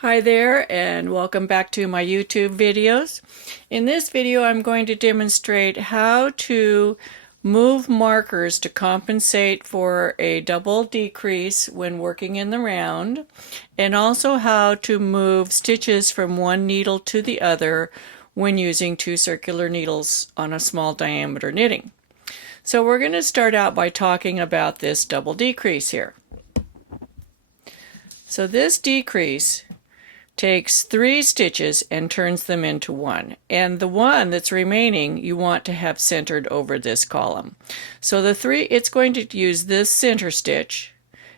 Hi there, and welcome back to my YouTube videos. In this video I'm going to demonstrate how to move markers to compensate for a double decrease when working in the round, and also how to move stitches from one needle to the other when using two circular needles on a small diameter knitting. So we're going to start out by talking about this double decrease here. So this decrease takes 3 stitches and turns them into 1, and the one that's remaining you want to have centered over this column. So the 3, it's going to use this center stitch,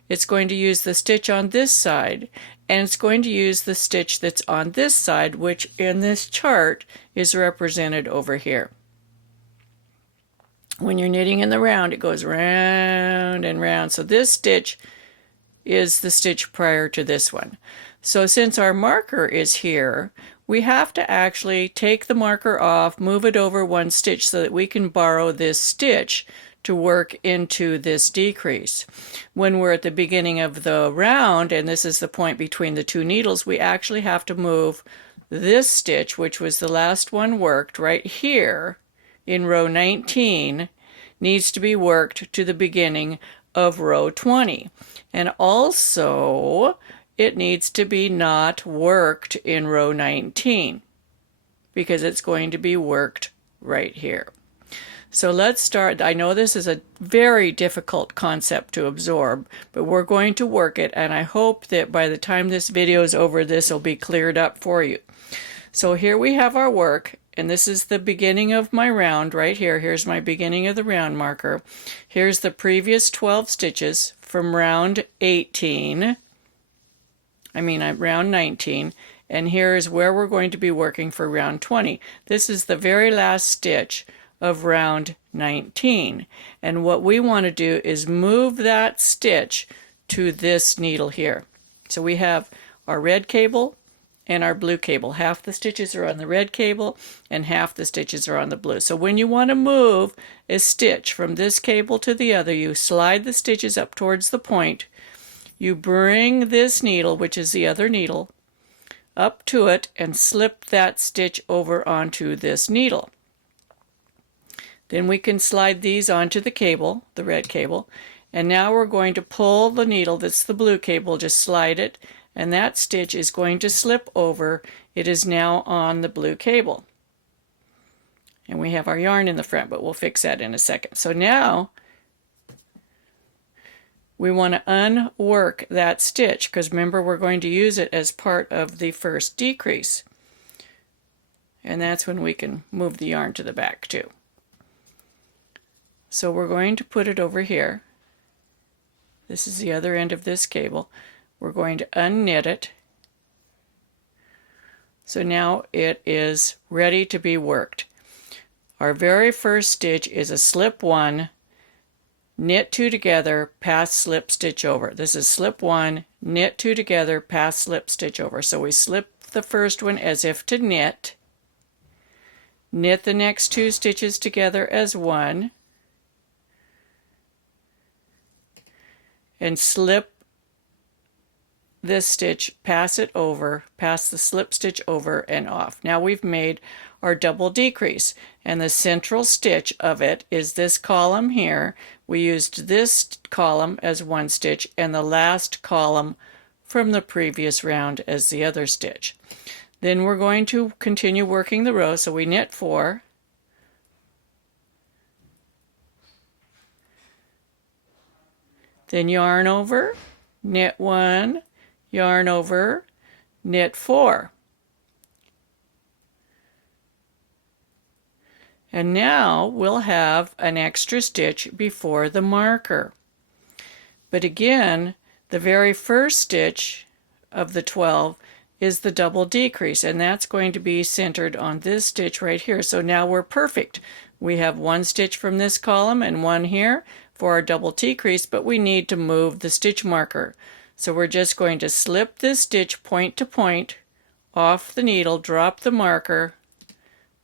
it's going to use the stitch on this side, and it's going to use the stitch that's on this side, which in this chart is represented over here. When you're knitting in the round, it goes round and round, so this stitch is the stitch prior to this one. So since our marker is here, we have to actually take the marker off, move it over 1 stitch so that we can borrow this stitch to work into this decrease. When we're at the beginning of the round, and this is the point between the 2 needles, we actually have to move this stitch, which was the last one worked right here in row 19, needs to be worked to the beginning of row 20. And also it needs to be not worked in row 19 because it's going to be worked right here. So let's start. I know this is a very difficult concept to absorb, but we're going to work it, and I hope that by the time this video is over, this will be cleared up for you. So here we have our work, and this is the beginning of my round right here. Here's my beginning of the round marker. Here's the previous 12 stitches from round 18. Round 19, and here is where we're going to be working for round 20. This is the very last stitch of round 19, and what we want to do is move that stitch to this needle here. So we have our red cable and our blue cable. Half the stitches are on the red cable and half the stitches are on the blue. So when you want to move a stitch from this cable to the other, you slide the stitches up towards the point. You bring this needle, which is the other needle, up to it and slip that stitch over onto this needle. Then we can slide these onto the cable, the red cable, and now we're going to pull the needle that's the blue cable, just slide it, and that stitch is going to slip over. It is now on the blue cable. And we have our yarn in the front, but we'll fix that in a second. So now we want to unwork that stitch because remember we're going to use it as part of the first decrease. And that's when we can move the yarn to the back too. So we're going to put it over here. This is the other end of this cable. We're going to unknit it. So now it is ready to be worked. Our very first stitch is a slip 1, knit 2 together, pass, slip, stitch over. This is slip 1, knit 2 together, pass, slip, stitch over. So we slip the first one as if to knit, knit the next 2 stitches together as 1, and slip this stitch, pass it over, pass the slip stitch over and off. Now we've made our double decrease, and the central stitch of it is this column here. We used this column as 1 stitch and the last column from the previous round as the other stitch. Then we're going to continue working the row, so we knit 4, then yarn over, knit 1, yarn over, knit 4. And now we'll have an extra stitch before the marker. But again, the very first stitch of the 12 is the double decrease, and that's going to be centered on this stitch right here. So now we're perfect. We have 1 stitch from this column and 1 here for our double decrease, but we need to move the stitch marker. So we're just going to slip this stitch point to point off the needle, drop the marker,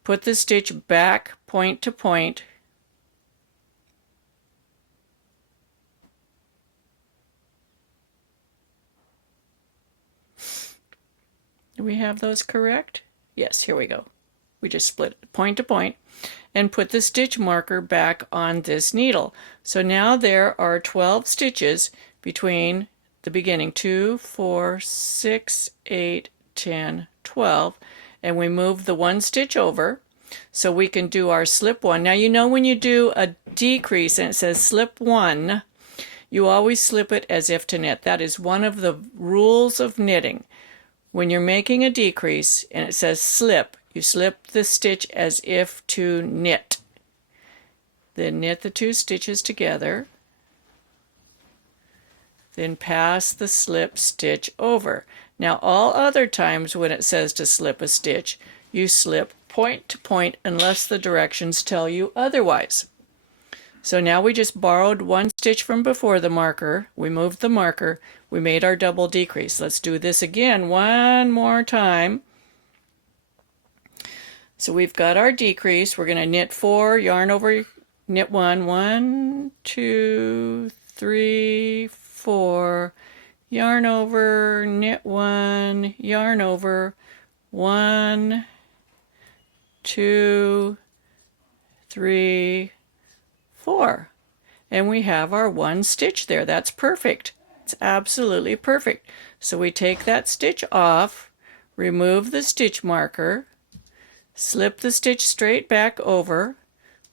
put the stitch back point to point, Do we have those correct? Yes, here we go. We just split point to point and put the stitch marker back on this needle. So now there are 12 stitches between the beginning, 2, 4, 6, 8, 10, 12, and we move the one stitch over so we can do our slip one. Now you know when you do a decrease and it says slip one, you always slip it as if to knit. That is one of the rules of knitting. When you're making a decrease and it says slip, you slip the stitch as if to knit. Then knit the two stitches together. Then pass the slip stitch over. Now all other times when it says to slip a stitch, you slip point to point unless the directions tell you otherwise. So now we just borrowed one stitch from before the marker, we moved the marker, we made our double decrease. Let's do this again one more time. So we've got our decrease, we're going to knit 4, yarn over, knit 1, 1, 2, 3, 4, yarn over, knit 1, yarn over, 1, 2, 3, 4, and we have our one stitch there. That's perfect. It's absolutely perfect. So we take that stitch off, remove the stitch marker, slip the stitch straight back over,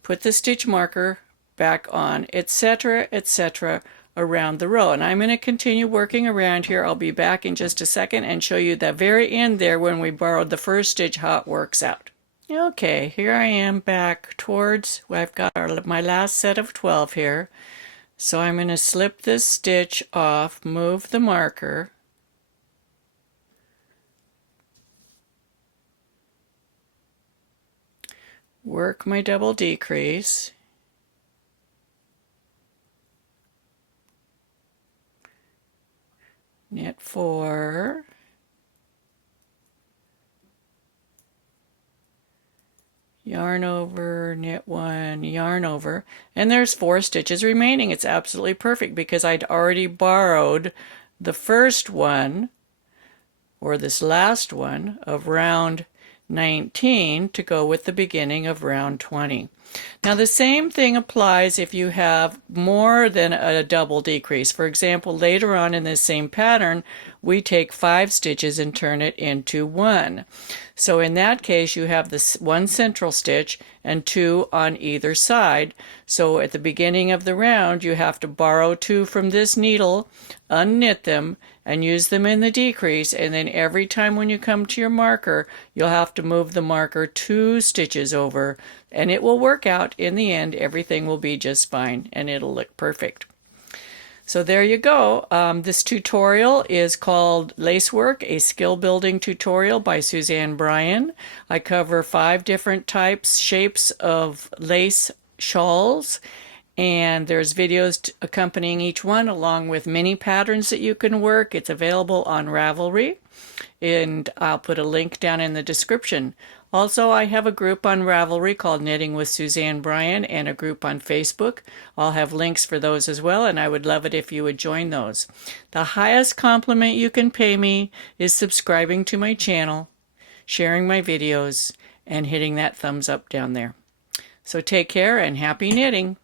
put the stitch marker back on, etc., etc., around the row. And I'm going to continue working around here. I'll be back in just a second and show you the very end there when we borrowed the first stitch, how it works out. Okay, here I am back towards, I've got my last set of 12 here. So I'm going to slip this stitch off, move the marker, work my double decrease, knit 4, yarn over, knit 1, yarn over, and there's 4 stitches remaining. It's absolutely perfect because I'd already borrowed the first one, or this last one, of round 19 to go with the beginning of round 20. Now the same thing applies if you have more than a double decrease. For example, later on in this same pattern, we take 5 stitches and turn it into 1. So in that case, you have this one central stitch and 2 on either side. So at the beginning of the round, you have to borrow 2 from this needle, unknit them, and use them in the decrease, and then every time when you come to your marker, you'll have to move the marker 2 stitches over, and it will work out. In the end, everything will be just fine, and it'll look perfect. So there you go. This tutorial is called Lacework, a skill building tutorial by Suzanne Bryan. I cover 5 different types, shapes of lace shawls, and there's videos accompanying each one along with mini patterns that you can work. It's available on Ravelry, and I'll put a link down in the description. Also, I have a group on Ravelry called Knitting with Suzanne Bryan and a group on Facebook. I'll have links for those as well, and I would love it if you would join those. The highest compliment you can pay me is subscribing to my channel, sharing my videos, and hitting that thumbs up down there. So take care and happy knitting!